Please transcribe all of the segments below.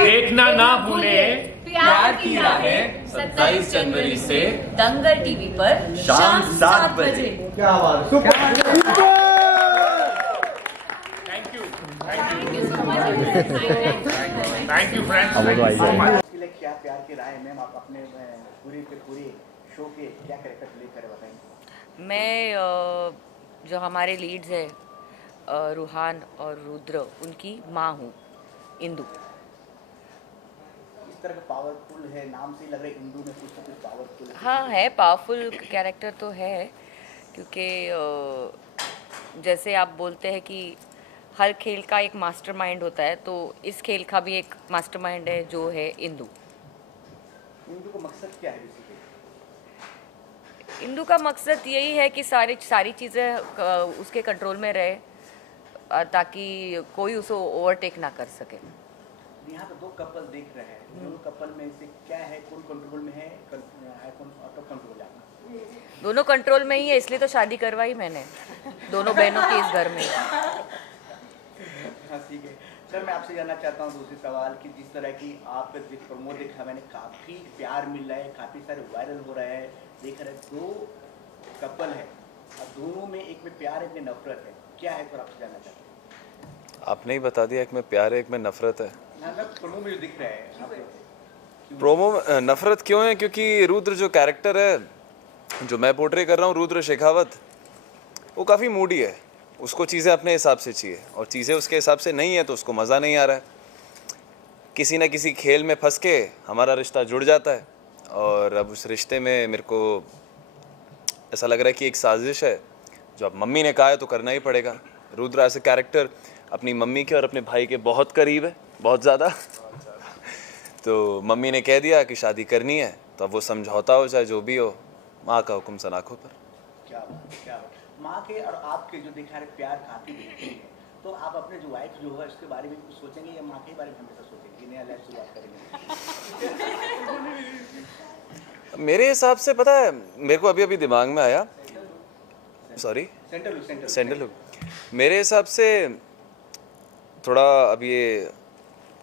देखना ना भूले प्यार की राहें 27 जनवरी से दंगल टीवी पर शाम 7 बजे। क्या बात, super. Thank you Thank you so much. Thank you friends अब वो तो आई जाएगी। इसके लिए क्या प्यार की राय मैम, आप अपने पूरी शो के क्या कैरेक्टर प्ले करे बताएंगे? मैं जो हमारे लीड्स है रूहान और रुद्र, उनकी माँ हूँ, इंदु। इस तरह का पावरफुल है, नाम से ही लग रहा है इंदु में कुछ ना कुछ पावरफुल है। हाँ है, पावरफुल कैरेक्टर तो है, क्योंकि जैसे आप बोलते हैं कि हर खेल का एक मास्टरमाइंड होता है, तो इस खेल का भी एक मास्टरमाइंड है जो है इंदु। इंदु का मकसद क्या है बेसिकली? इंदु का मकसद यही है कि सारी चीज़ें उसके कंट्रोल में रहे, ताकि कोई उसे ओवरटेक ना कर सके। यहाँ पे दो कपल देख रहे हैं, दोनों कपल में से क्या है, कौन कंट्रोल में है, कौन आउट ऑफ कंट्रोल है? दोनों कंट्रोल में ही है, इसलिए तो शादी करवाई मैंने दोनों बहनों की इस घर में। हाँ ठीक है सर, मैं आपसे जानना चाहता हूँ दूसरी सवाल कि जिस तरह की आप प्रोमो देखा मैंने, काफ़ी प्यार मिल रहा है, काफ़ी सारे वायरल हो रहा है, देख रहे हैं दो कपल है और दोनों में एक में प्यार एक में नफरत है, क्या है? तो आपसे जानना चाहते हैं। आपने ही बता दिया, एक में प्यार है एक में नफरत है। प्रोमो में जो दिख रहा है प्रोमो में नफरत क्यों है? क्योंकि रुद्र जो कैरेक्टर है, जो मैं पोर्ट्रे कर रहा हूँ, रुद्र शेखावत, वो काफ़ी मूडी है, उसको चीज़ें अपने हिसाब से चाहिए और चीज़ें उसके हिसाब से नहीं है तो उसको मज़ा नहीं आ रहा है। किसी ना किसी खेल में फंस के हमारा रिश्ता जुड़ जाता है और अब उस रिश्ते में मेरे को ऐसा लग रहा है कि एक साजिश है, जो अब मम्मी ने कहा है तो करना ही पड़ेगा। रुद्र ऐसे कैरेक्टर अपनी मम्मी के और अपने भाई के बहुत करीब है, बहुत ज़्यादा। तो मम्मी ने कह दिया कि शादी करनी है, तो अब वो समझौता हो चाहे जो भी हो, माँ का हुक्म सन आँखों पर। क्या बात। माँ के और आपके जो दिखा रहे प्यार काफ़ी बेहतरीन है, तो आप अपने जो वाइफ जो है उसके बारे में कुछ सोचेंगे या माँ के बारे में हमेशा सोचेंगे कि नया लाइफ शुरुआत करेंगे? मेरे हिसाब से पता है, मेरे को अभी दिमाग में आया, सॉरी सेंट्रल हुक। मेरे हिसाब से थोड़ा अब ये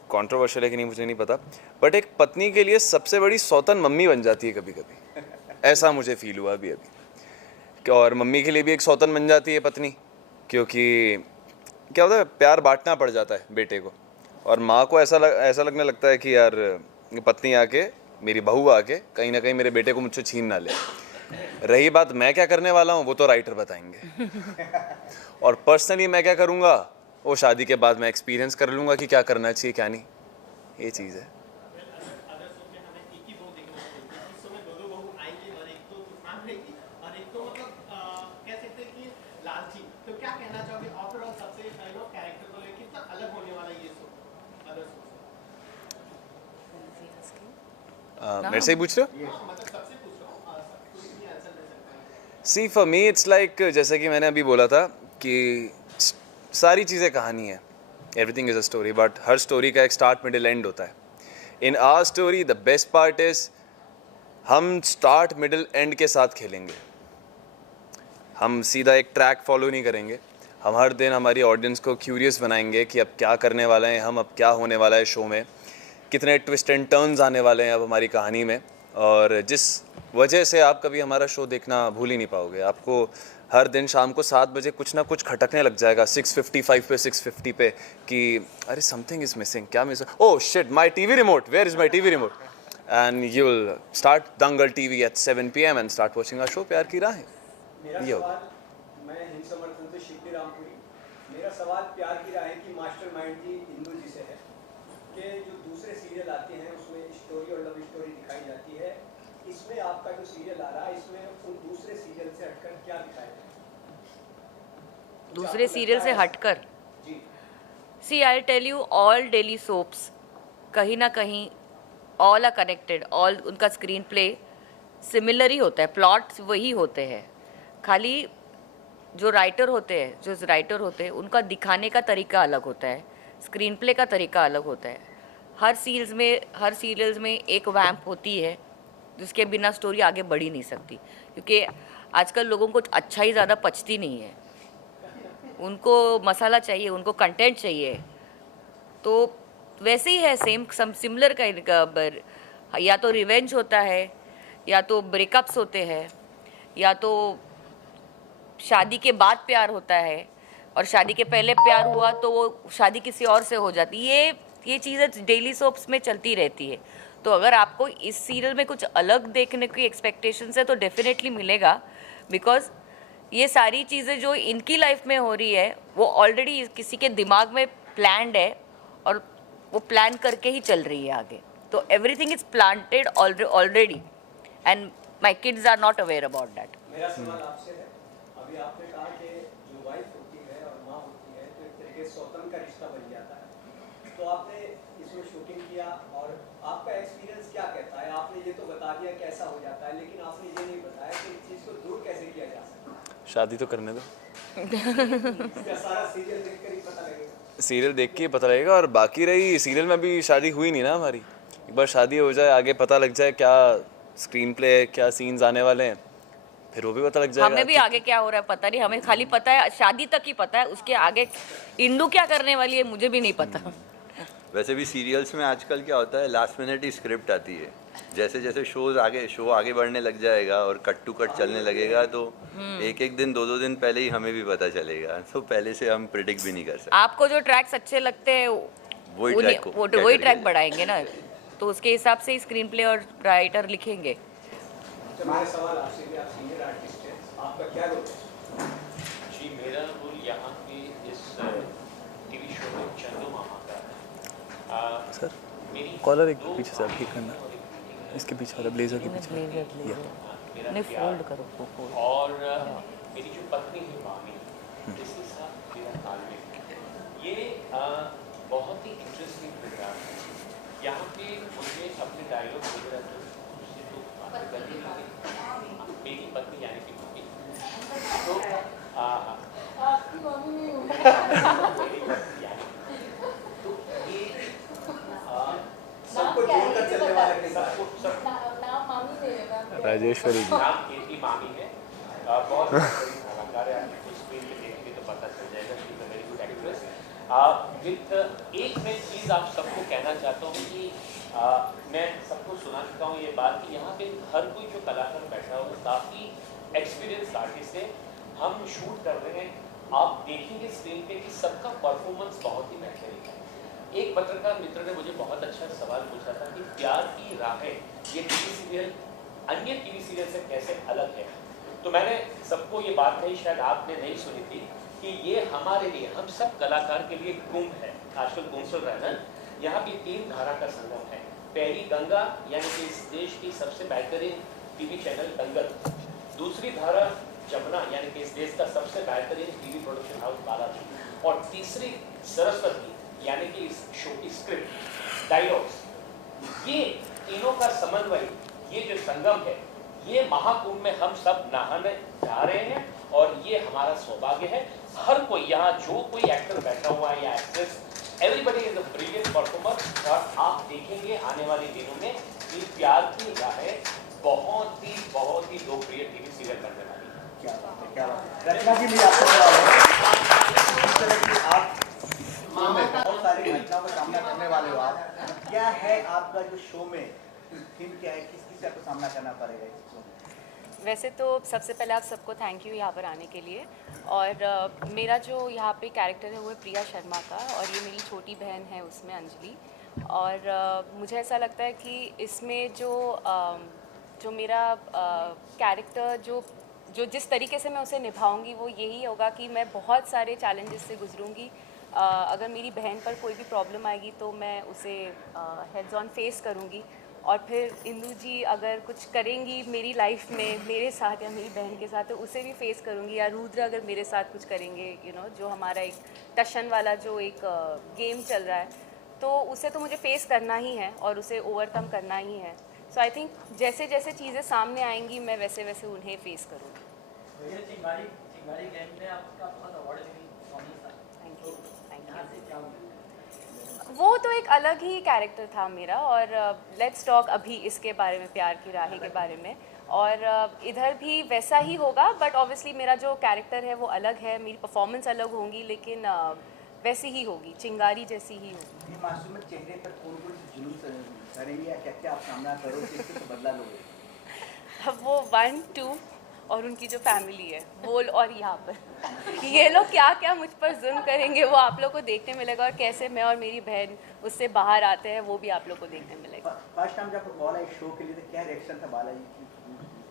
कंट्रोवर्शियल है कि नहीं मुझे नहीं पता, बट एक पत्नी के लिए सबसे बड़ी सौतन मम्मी बन जाती है कभी कभी, ऐसा मुझे फील हुआ अभी। और मम्मी के लिए भी एक सौतन बन जाती है पत्नी, क्योंकि क्या होता है, प्यार बांटना पड़ जाता है बेटे को, और माँ को ऐसा लगने लगता है कि यार पत्नी आके, मेरी बहू आके कहीं ना कहीं मेरे बेटे को मुझसे छीन ना ले। रही बात मैं क्या करने वाला हूँ, वो तो राइटर बताएंगे, और पर्सनली मैं क्या करूँगा वो शादी के बाद मैं एक्सपीरियंस कर लूँगा कि क्या करना चाहिए क्या नहीं, ये चीज़ है। मेरे से ही पूछ रहे हो? सी फॉर मी इट्स लाइक, जैसे कि मैंने अभी बोला था कि सारी चीज़ें कहानी है, everything is a story, but हर स्टोरी का एक स्टार्ट मिडिल एंड होता है। In our story the best part is हम स्टार्ट मिडिल एंड के साथ खेलेंगे, हम सीधा एक ट्रैक फॉलो नहीं करेंगे। हम हर दिन हमारी ऑडियंस को क्यूरियस बनाएंगे कि अब क्या करने वाले हैं हम, अब क्या होने वाला है शो में, कितने ट्विस्ट एंड टर्न्स आने वाले हैं अब हमारी कहानी में, और जिस वजह से आप कभी हमारा शो देखना भूल ही नहीं पाओगे। आपको हर दिन शाम को 7 बजे कुछ ना कुछ खटकने लग जाएगा 6:55 पे 6:50 पे कि अरे समथिंग इज़ मिसिंग, क्या miss, oh shit my TV remote, where is my TV remote, and you will start Dangal TV at 7 PM and start watching our show Pyaar Ki राहें। ये होगा। मैं हिंद समर्थन से शिवली रामपुरी। मेरा सवाल प्यार की राहें की मास्टरमाइंड जी इंदु जी से है कि जो दूसरे सीरियल आते हैं उसमें स्टोरी और लव स्टोरी दिखाई जाती है, इसमें आपका जो सीरियल आ रहा है इसमें उन दूसरे सीरियल से हटकर क्या दिखाया है? दूसरे सीरियल से हटकर जी see I tell you, all daily soaps कहीं ना कहीं ऑल आर कनेक्टेड, ऑल उनका स्क्रीन प्ले सिमिलर ही होता है, प्लॉट्स वही होते हैं, खाली जो राइटर होते हैं उनका दिखाने का तरीका अलग होता है, स्क्रीन प्ले का तरीका अलग होता है। हर सीरियल्स में एक वैम्प होती है जिसके बिना स्टोरी आगे बढ़ ही नहीं सकती, क्योंकि आजकल लोगों को अच्छा ही ज़्यादा पचती नहीं है, उनको मसाला चाहिए, उनको कंटेंट चाहिए। तो वैसे ही है, सेम सिमिलर का, या तो रिवेंज होता है, या तो ब्रेकअप्स होते हैं, या तो शादी के बाद प्यार होता है, और शादी के पहले प्यार हुआ तो वो शादी किसी और से हो जाती है। ये चीज़ें डेली सोप्स में चलती रहती है। तो अगर आपको इस सीरियल में कुछ अलग देखने की एक्सपेक्टेशंस है तो डेफिनेटली मिलेगा, बिकॉज ये सारी चीज़ें जो इनकी लाइफ में हो रही है वो ऑलरेडी किसी के दिमाग में प्लान्ड है, और वो प्लान करके ही चल रही है आगे। तो everything is planted already, and my kids are not aware about that. मेरा सवाल आपसे है, अभी आपने कहा कि जो वाइफ होती है और माँ होती है तो एक तरीके से स्वतंत्र का रिश्ता बन जाता है। तो आपने इसमें शूटिंग किया और आपका एक्सपीरियंस क्या कहता है? आपने ये तो बता दिया कैसा हो जाता है, लेकिन आपने ये नहीं बताया कि इस चीज़ को दूर कैसे किया जा सकता है। शादी तो करने दो, इसका सारा सीरियल देखकर ही पता लगेगा। सीरियल देख के पता लगेगा। और बाकी रही सीरियल में अभी शादी हुई नहीं ना हमारी, एक बार शादी हो जाए, आगे पता लग जाए क्या स्क्रीन प्ले है, क्या सीन्स आने वाले हैं, फिर वो भी पता लग जाएगा। हमें भी आगे क्या हो रहा है पता नहीं, हमें खाली पता है शादी तक ही पता है, उसके आगे इंदू क्या करने वाली है मुझे भी नहीं पता। वैसे भी सीरियल्स में आजकल क्या होता है, लास्ट मिनट ही स्क्रिप्ट आती है। जैसे जैसे शो आगे बढ़ने लग जाएगा और कट टू कट चलने लगेगा तो एक एक दिन 2-2 दिन पहले ही हमें भी पता चलेगा। तो पहले से हम प्रिडिक्ट भी नहीं कर सकते। आपको जो ट्रैक्स अच्छे लगते हैं वही ट्रैक बढ़ाएंगे ना, तो उसके हिसाब से ही स्क्रीन प्ले और राइटर लिखेंगे। मेरा सवाल आपसे भी, आप सीनियर आर्टिस्ट हैं, आपका क्या रोल है? जी, मेरा रोल यहाँ पे इस टीवी शो में चंदू मामा का है। सर मेरी कॉलर एक दो पीछे से ठीक करना, इसके पीछे वाला ब्लेजर के पीछे। मेरा नहीं, प्यार फोल्ड करो वो फोल्ड। और मेरी जो पत्नी है मामी, इसके साथ मेरा तालमेल, ये बहुत ही इंटरेस्टिंग प्रोग्राम है। यहाँ पे मुझे अपने डायलॉग वगैरह मेरी पत्नी यानी कि मम्मी, तो मेरी पत्नी यानी तो ये सबको जोड़कर चलने वाले के साथ राजेश्वरी जी। नाम इनकी मामी है, बहुत बड़ी कलाकार है। आपको स्क्रीन पे देखेंगे तो पता चल जाएगा she is a very good actress. With एक मैं चीज़ आप सबको कहना चाहता हूँ कि मैं सबको सुना चुका हूँ ये बात कि यहाँ पे हर कोई जो कलाकार बैठा हो वो काफ़ी एक्सपीरियंस आर्टिस्ट है। हम शूट कर रहे हैं, आप देखेंगे स्क्रीन पे कि सबका परफॉर्मेंस बहुत ही बेहतरीन है। एक पत्रकार मित्र ने मुझे बहुत अच्छा सवाल पूछा था कि प्यार की राहें ये टीवी सीरियल अन्य टीवी सीरियल से कैसे अलग है। तो मैंने सबको ये बात कही, शायद आपने नहीं सुनी थी, कि ये हमारे लिए, हम सब कलाकार के लिए कुंभ है। आजकल कुंभ चल रहा है ना, यहाँ पे 3 धारा का संगम है। पहली गंगा यानी कि इस देश की सबसे बेहतरीन टीवी चैनल दंगल, दूसरी धारा जमुना यानी कि इस देश का सबसे बेहतरीन टीवी प्रोडक्शन हाउस बालाजी, और तीसरी सरस्वती यानी कि इस शो की स्क्रिप्ट, डायलॉग्स, ये तीनों का समन्वय, ये जो संगम है, ये महाकुंभ में हम सब नहाने जा रहे हैं और ये हमारा सौभाग्य है। हर कोई यहाँ जो कोई एक्टर बैठा हुआ है या actress, everybody is a brilliant performer. और आप देखेंगे आने वाले दिनों में कि प्यार की राहें बहुत ही लोकप्रिय टीवी सीरियल बनने वाली है। क्या बात है, क्या बात है। रचना जी भी आपको क्या होगा? जिस तरह की आप शो में बहुत सारी घटनाओं का सामना करने वाले हो, आप क्या है आपका जो शो में थीम क्या है, किस किस का सामना करना पड़ेगा इस शो में? वैसे तो सबसे पहले आप सबको थैंक यू यहाँ पर आने के लिए। और मेरा जो यहाँ पे कैरेक्टर है वो है प्रिया शर्मा का, और ये मेरी छोटी बहन है उसमें, अंजलि। और मुझे ऐसा लगता है कि इसमें जो मेरा कैरेक्टर जो जिस तरीके से मैं उसे निभाऊंगी वो यही होगा कि मैं बहुत सारे चैलेंजेस से गुजरूंगी। अगर मेरी बहन पर कोई भी प्रॉब्लम आएगी तो मैं उसे हेड्स ऑन फेस करूंगी, और फिर इंदू जी अगर कुछ करेंगी मेरी लाइफ में मेरे साथ या मेरी बहन के साथ तो उसे भी फेस करूंगी, या रुद्र अगर मेरे साथ कुछ करेंगे, जो हमारा एक टशन वाला जो एक गेम चल रहा है, तो उसे तो मुझे फेस करना ही है और उसे ओवरकम करना ही है। सो आई थिंक जैसे जैसे चीज़ें सामने आएंगी मैं वैसे वैसे उन्हें फेस करूँगी। वो तो एक अलग ही कैरेक्टर था मेरा, और लेट्स टॉक अभी इसके बारे में, प्यार की राहें के बारे में। और इधर भी वैसा ही होगा, बट ऑब्वियसली मेरा जो कैरेक्टर है वो अलग है, मेरी परफॉर्मेंस अलग होंगी, लेकिन वैसी ही होगी, चिंगारी जैसी ही होगी। इस मास्टर में चेहरे पर कौन-कौन से जुलूस करेंगे या क्या-क्या आप सामना करोगे, किस-किस बदला लोगे? अब वो 1, 2 और उनकी जो फैमिली है वो और यहाँ पर ये लोग क्या क्या मुझ पर जुल्म करेंगे वो आप लोग को देखने मिलेगा, और कैसे मैं और मेरी बहन उससे बाहर आते हैं वो भी आप लोग को देखने मिलेगा। फर्स्ट टाइम जब कॉल आई शो के लिए तो क्या रिएक्शन था बालाजी की?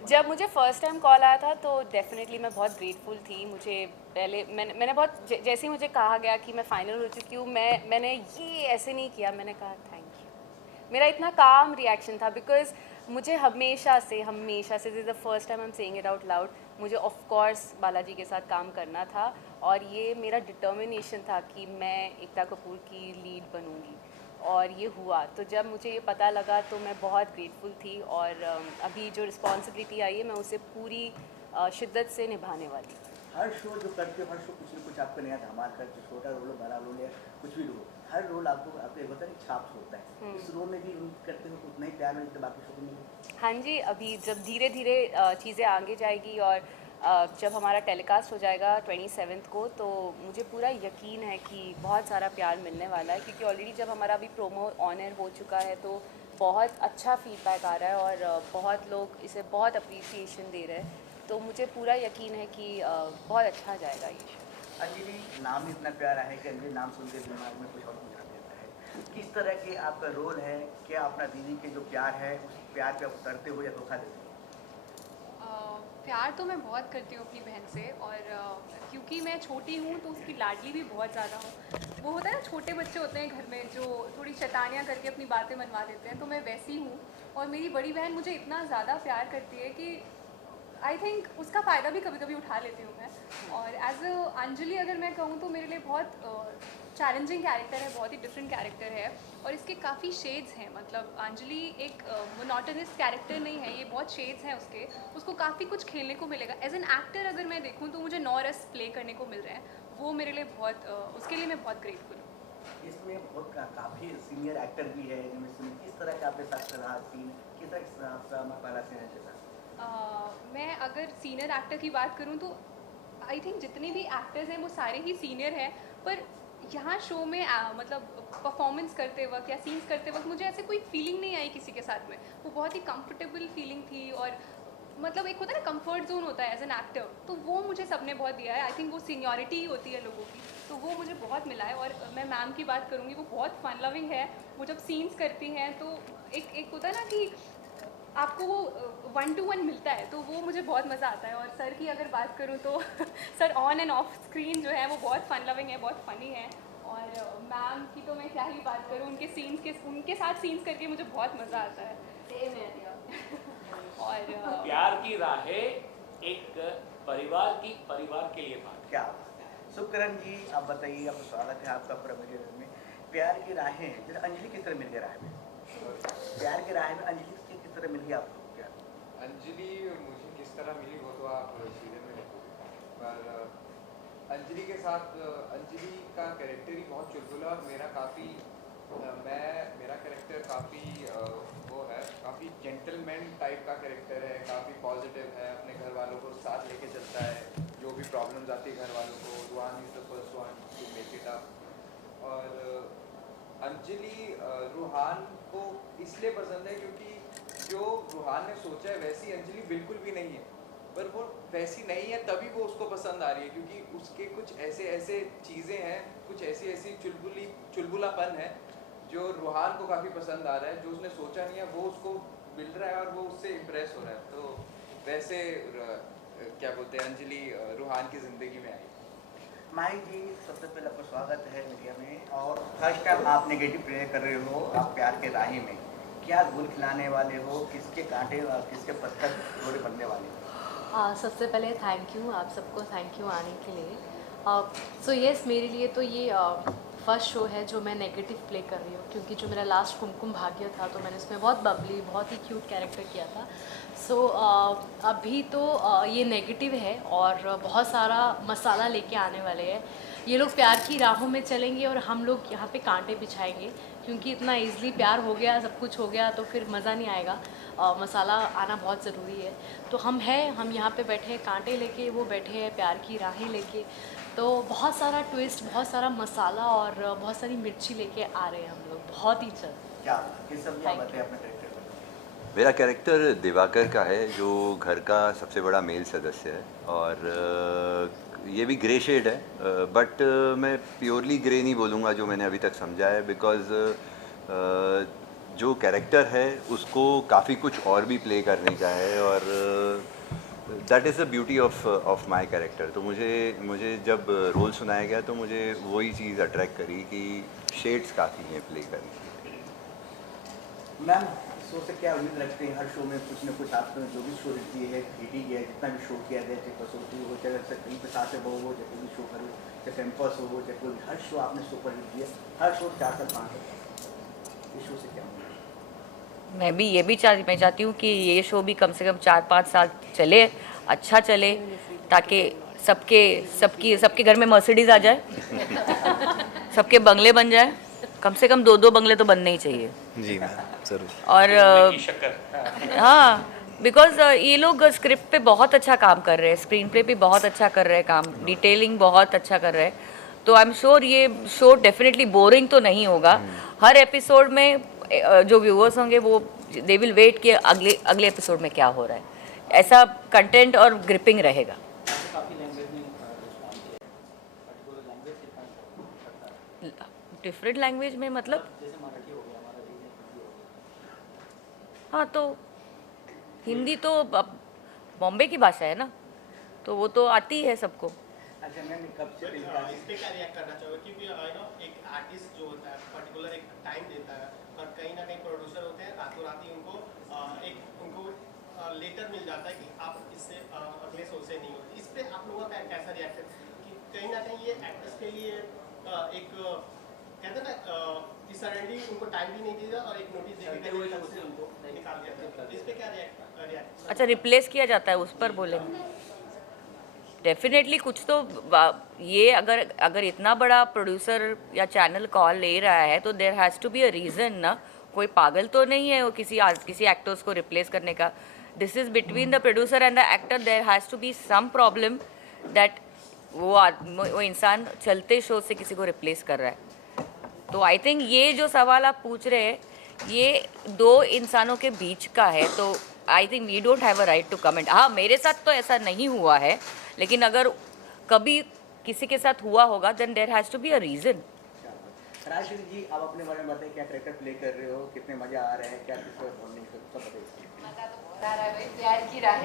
जब मुझे फ़र्स्ट टाइम कॉल आया था तो डेफिनेटली मैं बहुत ग्रेटफुल थी। मुझे पहले मैंने बहुत जैसे ही मुझे कहा गया कि मैं फ़ाइनल हो चुकी हूँ, मैंने ये ऐसे नहीं किया, मैंने कहा थैंक यू। मेरा इतना काम रिएक्शन था बिकॉज़ मुझे हमेशा से this is the first time I am saying it out loud, मुझे ऑफ कोर्स बालाजी के साथ काम करना था और ये मेरा डिटर्मिनेशन था कि मैं एकता कपूर की लीड बनूँगी और ये हुआ। तो जब मुझे ये पता लगा तो मैं बहुत ग्रेटफुल थी और अभी जो रिस्पॉन्सिबिलिटी आई है मैं उसे पूरी शिद्दत से निभाने वाली हूँ। हर शो जो करते हो हर शो कुछ न कुछ आपको नया धमाल करते, छोटा रोल हो बड़ा रोल या कुछ भी रोल, हर रोल आपको आपके होता है छाप छोड़ता है। इस रोल में भी करते हो तो उतना ही प्यार मिलता है बाकी शो में? हाँ जी, अभी जब धीरे धीरे चीज़ें आगे जाएगी और जब हमारा टेलीकास्ट हो जाएगा 27 को तो मुझे पूरा यकीन है कि बहुत सारा प्यार मिलने वाला है, क्योंकि ऑलरेडी जब हमारा अभी प्रोमो ऑन एयर हो चुका है तो बहुत अच्छा फीडबैक आ रहा है और बहुत लोग इसे बहुत अप्रिसिएशन दे रहे हैं, तो मुझे पूरा यकीन है कि बहुत अच्छा जाएगा ये शो। अंजलि नाम ही इतना प्यारा है कि अंजलि नाम सुनते दिमाग में कुछ और गुजर देता है। किस तरह के आपका रोल है, क्या अपना दीदी के जो प्यार है उस प्यार पे आप करते हो या धोखा देते हो? प्यार तो मैं बहुत करती हूँ अपनी बहन से, और क्योंकि मैं छोटी हूँ तो उसकी लाडली भी बहुत ज़्यादा हूँ। वो होता है ना, छोटे बच्चे होते हैं घर में जो थोड़ी शैतानियाँ करके अपनी बातें मनवा देते हैं, तो मैं वैसी हूँ। और मेरी बड़ी बहन मुझे इतना ज़्यादा प्यार करती है कि आई थिंक उसका फ़ायदा भी कभी कभी उठा लेती हूँ मैं। और एज अ अंजलि अगर मैं कहूँ तो मेरे लिए बहुत चैलेंजिंग कैरेक्टर है, बहुत ही डिफरेंट कैरेक्टर है और इसके काफ़ी शेड्स हैं। मतलब अंजलि एक मोनोटोनस कैरेक्टर नहीं है, ये बहुत शेड्स हैं उसको काफ़ी कुछ खेलने को मिलेगा। एज एन एक्टर अगर मैं देखूँ तो मुझे 9 रस प्ले करने को मिल रहे हैं, वो मेरे लिए बहुत उसके लिए मैं बहुत ग्रेटफुल हूँ। इसमें बहुत काफ़ी सीनियर एक्टर भी है जिनमें किस तरह का आपके साथ रहा सीन, किस तरह का वाला सीन है जैसा? मैं अगर सीनियर एक्टर की बात करूं तो आई थिंक जितने भी एक्टर्स हैं वो सारे ही सीनियर हैं, पर यहाँ शो में मतलब परफॉर्मेंस करते वक्त या सीन्स करते वक्त मुझे ऐसे कोई फीलिंग नहीं आई किसी के साथ में। वो बहुत ही कंफर्टेबल फीलिंग थी और मतलब एक होता है ना कंफर्ट जोन होता है एज एन एक्टर, तो वो मुझे सबने बहुत दिया है। आई थिंक वो सीनियरिटी होती है लोगों की, तो वो मुझे बहुत मिला है। और मैं मैम की बात करूँगी, वो बहुत फन लविंग है। वो जब सीन्स करती हैं तो एक होता है ना कि आपको वो 1 to 1 मिलता है, तो वो मुझे बहुत मज़ा आता है। और सर की अगर बात करूँ तो sir on end of screen जो है वो बहुत फन लविंग है, बहुत फ़नी है। और मैम की तो मैं क्या ही बात करूँ, उनके साथ सीन्स करके मुझे बहुत मज़ा आता है। सेम है और प्यार की राहें एक परिवार के लिए बात। क्या सुकरण जी, आप बताइए, आपका स्वागत है आपका प्रीमियर में। प्यार की राहें जैसे अंजलि किस तरह मिल गई राह में? प्यार की राह में अंजलि किस तरह मिल गई आपको? क्या अंजलि मुझे किस तरह मिली वो तो आप सीधे में देखोगे, पर अंजलि के साथ अंजलि का कैरेक्टर ही बहुत चुलबुला और मेरा कैरेक्टर काफ़ी वो है, काफ़ी जेंटलमैन टाइप का कैरेक्टर है, काफ़ी पॉजिटिव है, अपने घर वालों को साथ लेके चलता है, जो भी प्रॉब्लम्स आती है घर वालों को, Ruhaan is the first one to make it up. और अंजलि रूहान को इसलिए पसंद है क्योंकि जो रूहान ने सोचा है वैसी अंजलि बिल्कुल भी नहीं है, पर वो वैसी नहीं है तभी वो उसको पसंद आ रही है, क्योंकि उसके कुछ ऐसे चीज़ें हैं, कुछ ऐसी चुलबुलापन है जो रूहान को काफ़ी पसंद आ रहा है। जो उसने सोचा नहीं है वो उसको मिल रहा है और वो उससे इम्प्रेस हो रहा है। तो वैसे क्या बोलते हैं, अंजलि रूहान की ज़िंदगी में आई। माही जी, सबसे पहले आपका स्वागत है मीडिया में, और फर्स्ट टाइम आप नेगेटिव प्ले कर रहे हो आप प्यार के राही में। क्या गुल खिलाने वाले हो, किसके कांटे और किसके पत्थर जोड़े बनने वाले हो? सबसे पहले थैंक यू, आप सबको थैंक यू आने के लिए। सो येस, मेरे लिए तो ये फर्स्ट शो है जो मैं नेगेटिव प्ले कर रही हूँ, क्योंकि जो मेरा लास्ट कुमकुम भाग्य था तो मैंने उसमें बहुत बबली, बहुत ही क्यूट कैरेक्टर किया था। सो अभी तो ये नेगेटिव है और बहुत सारा मसाला लेके आने वाले हैं। ये लोग प्यार की राहों में चलेंगे और हम लोग यहाँ पे कांटे बिछाएंगे, क्योंकि इतना ईज़िली प्यार हो गया, सब कुछ हो गया तो फिर मज़ा नहीं आएगा। मसाला आना बहुत ज़रूरी है। तो हम यहाँ पे बैठे हैं कांटे लेके, वो बैठे हैं प्यार की राहें लेके। तो बहुत सारा ट्विस्ट, बहुत सारा मसाला और बहुत सारी मिर्ची लेके आ रहे हैं हम लोग बहुत ही जल्द। क्या किस सब क्या बताएं अपने कैरेक्टर में? मेरा कैरेक्टर दिवाकर का है, जो घर का सबसे बड़ा मेल सदस्य है, और ये भी ग्रे शेड है, बट मैं प्योरली ग्रे नहीं बोलूँगा जो मैंने अभी तक समझा है, बिकॉज़ जो कैरेक्टर है उसको काफ़ी कुछ और भी प्ले करने का है, और that is the beauty of my character. तो मुझे जब रोल सुनाया गया तो मुझे वही चीज़ अट्रैक्ट करी कि शेड्स काफ़ी हैं प्ले करने के। मैम, शो से क्या उम्मीद रखते हैं? हर शो में कुछ न कुछ आपने जो भी शो दिए है, भेटी गया है, जितना भी शो किया गया, चाहे कसौटी हो, चाहे कहीं पे साथ बहू हो, चाहे कोई भी शो करो, चाहे कैंपस हो, चाहे कोई हर शो आपने सुपर हिट किया, हर शो 4 साल 5 साल, इस शो से क्या उम्मीद? मैं चाहती हूँ कि ये शो भी कम से कम 4-5 साल चले, अच्छा चले, ताकि सबके घर में मर्सिडीज आ जाए, सबके बंगले बन जाए, कम से कम 2-2 बंगले तो बनने ही चाहिए। जी मैम, ज़रूर। और हाँ, बिकॉज ये लोग स्क्रिप्ट पे बहुत अच्छा काम कर रहे हैं, स्क्रीन प्ले पे बहुत अच्छा कर रहे हैं काम, डिटेलिंग बहुत अच्छा कर रहे हैं, तो आई एम श्योर ये शो डेफिनेटली बोरिंग तो नहीं होगा। हर एपिसोड में जो व्यूअर्स होंगे वो दे विल वेट कि अगले एपिसोड में क्या हो रहा है, ऐसा कंटेंट और ग्रिपिंग रहेगा। डिफरेंट लैंग्वेज में मतलब? हाँ, तो हिंदी तो बॉम्बे की भाषा है ना, तो वो तो आती है सबको। अच्छा मैम, कब से इस पे क्या रिएक्ट करना चाहोगे? क्योंकि एक आर्टिस्ट जो होता है पर्टिकुलर एक टाइम देता है, और कहीं ना कहीं प्रोड्यूसर होते हैं रातों रात ही उनको लेटर मिल जाता है कि आप इससे अगले शो से नहीं होते। इस पे आप लोगों का कैसा रिएक्शन कि कहीं ना कहीं ये एक्टर्स के लिए एक कहते हैं ना कि सडनली उनको टाइम भी नहीं दिया और एक नोटिस देके उनको निकाल दिया था, इस पे क्या रिएक्ट? अच्छा, रिप्लेस किया जाता है, उस पर बोलेंगे। डेफिनेटली कुछ तो ये अगर इतना बड़ा प्रोड्यूसर या चैनल कॉल ले रहा है तो there has to be a reason ना। कोई पागल तो नहीं है वो किसी एक्टर्स को रिप्लेस करने का। This is between the producer and the actor, there has to be some problem that वो इंसान चलते शो से किसी को रिप्लेस कर रहा है। तो आई थिंक ये जो सवाल आप पूछ रहे हैं ये 2 इंसानों के बीच का है, तो I think we don't have a right to comment. हाँ, मेरे साथ तो ऐसा नहीं हुआ है, लेकिन अगर कभी किसी के साथ हुआ होगा then there has to be a reason. Rajshri ji, आप अपने बारे में बताइए, क्या कैरेक्टर प्ले कर रहे हो, कितने मजा आ रहे हैं, क्या किस तरह बोलने सब बताइए। मजा तो बहुत आ रहा है भाई, प्यार की राह।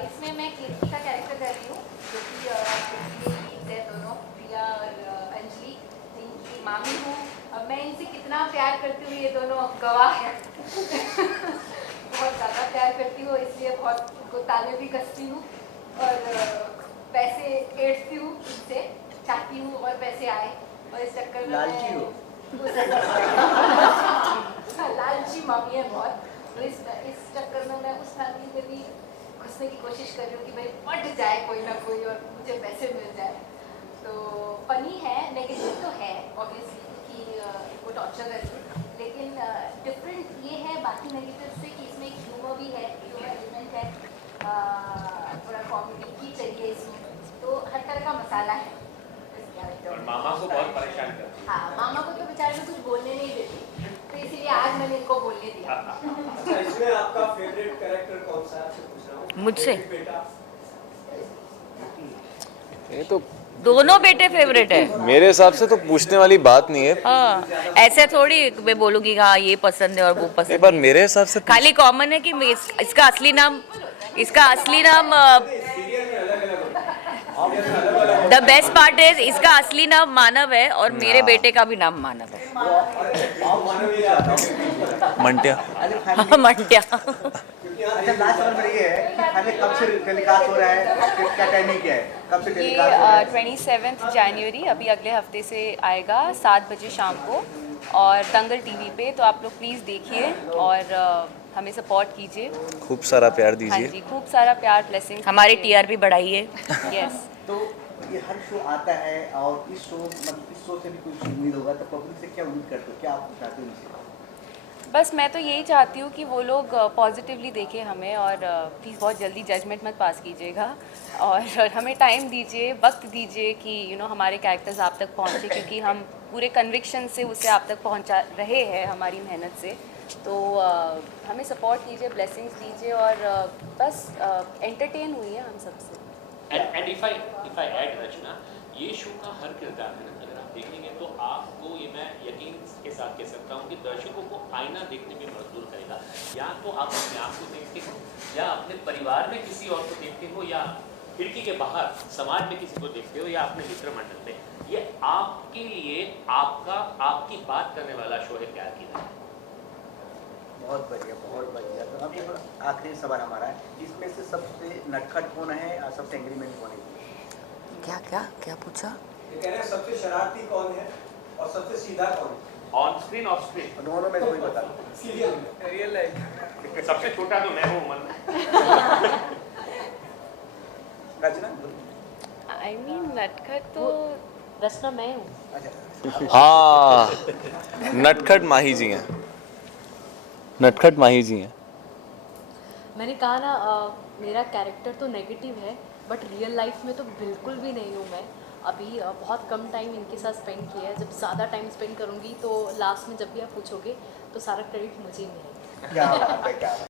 इसमें मैं कीर्ति का कैरेक्टर कर रही हूँ, जो कि दोनों प्रिया और अंजलि इनकी मामी हूँ। अब मैं इनसे कितना प्यार करती हूँ ये दोनों गवाह हैं। बहुत ज़्यादा प्यार करती हूँ, इसलिए बहुत उनको ताने भी कसती हूँ और पैसे एड़ती हूँ, इनसे चाहती हूँ और पैसे आए, और इस चक्कर में लालची हो। लालची मामी है बहुत, तो इस चक्कर में मैं उस फैमिली में भी घुसने की कोशिश कर रही हूँ कि भाई पट जाए कोई ना कोई और मुझे पैसे मिल जाए। तो फनी है, नेगेटिव तो है ऑब्वियसली कि वो टॉर्चर करती, लेकिन डिफरेंट ये है बाकी नेगेटिव से कि इसमें एक ह्यूमर भी है, ह्यूमर एलिमेंट है, थोड़ा कॉमेडी भी चाहिए इसमें, तो हर तरह का मसाला है। और मामा को बहुत परेशान करती है। हाँ, मामा को तो बेचारे में कुछ बोलने नहीं देती, तो इसीलिए आज मैंने इनको बोलने दिया। अच्छा, इसमें आपका फेवरेट कैरेक्टर कौन सा है आपसे पूछ रहा हूँ? मुझसे? बेटा ये तो दोनों बेटे फेवरेट है मेरे हिसाब से तो पूछने वाली बात नहीं है। हाँ, ऐसे थोड़ी मैं बोलूँगी हाँ ये पसंद है और वो पसंद एक बार मेरे हिसाब से खाली कॉमन है कि इसका असली नाम द बेस्ट पार्ट इज इसका असली नाम मानव है और मेरे बेटे का भी नाम मानव है। मंटिया। मंटिया। अच्छा, लास्ट सवाल मेरा ये है कि हमें कब से टेलीकास्ट हो रहा है, क्या टाइमिंग क्या है, कब से टेलीकास्ट हो रहा है? 27 जनवरी अभी अगले हफ्ते से आएगा 7 बजे शाम को, और दंगल टीवी पे, तो आप लोग प्लीज़ देखिए और हमें सपोर्ट कीजिए, खूब सारा प्यार हाँ दीजिए। जी, खूब सारा प्यार, ब्लेसिंग, हमारी टीआरपी बढ़ाइए। यस। तो ये हर शो आता है और इस शो से भी कुछ उम्मीद होगा, तो पब्लिक से क्या उम्मीद करते हो, क्या आप चाहते हो इनसे? बस मैं तो यही चाहती हूँ कि वो लोग पॉजिटिवली देखें हमें, और प्लीज़ बहुत जल्दी जजमेंट मत पास कीजिएगा, और हमें टाइम दीजिए, वक्त दीजिए कि हमारे कैरेक्टर्स आप तक पहुँचे, क्योंकि हम पूरे कन्विक्शन से उसे आप तक पहुँचा रहे हैं हमारी मेहनत से। तो हमें सपोर्ट कीजिए, ब्लेसिंग्स दीजिए, और बस एंटरटेन हुई है हम सबसे। एंड इफ आई ऐड रचना, ये शो का हर किरदार है ना, अगर आप देखेंगे तो आपको, ये मैं यकीन के साथ कह सकता हूँ कि दर्शकों को आईना देखने में मजबूर करेगा। या तो आप अपने आप को देखते हो, या अपने परिवार में किसी और को देखते हो, या खिड़की के बाहर समाज में किसी को देखते हो, या अपने मित्र मंडल में। ये आपके लिए आपकी बात करने वाला शो है प्यार की राह। बहुत बढ़िया, बहुत बढ़िया। तो अब एक आखिरी सवाल हमारा है, इसमें से सबसे नटखट कौन है और सबसे एग्रीमेंट कौन है? क्या पूछा? ये कह रहे हैं सबसे शरारती कौन है और सबसे सीधा कौन है? ऑन स्क्रीन ऑफ स्क्रीन दोनों में कोई बता दो। सीरियल में, रियल लाइफ। सबसे छोटा तो मैं हूँ मन। रचना? आई मीन नटखट तो रचना मैं हूँ। अच्छा, हाँ, नटखट माही जी हैं, नटखट माही जी हैं। मैंने कहा ना मेरा कैरेक्टर तो नेगेटिव है, बट रियल लाइफ में तो बिल्कुल भी नहीं हूँ मैं। अभी बहुत कम टाइम इनके साथ स्पेंड किया है। जब ज़्यादा टाइम स्पेंड करूँगी तो लास्ट में जब भी आप पूछोगे तो सारा क्रेडिट मुझे ही मिलेगा। क्या बात है, क्या बात है।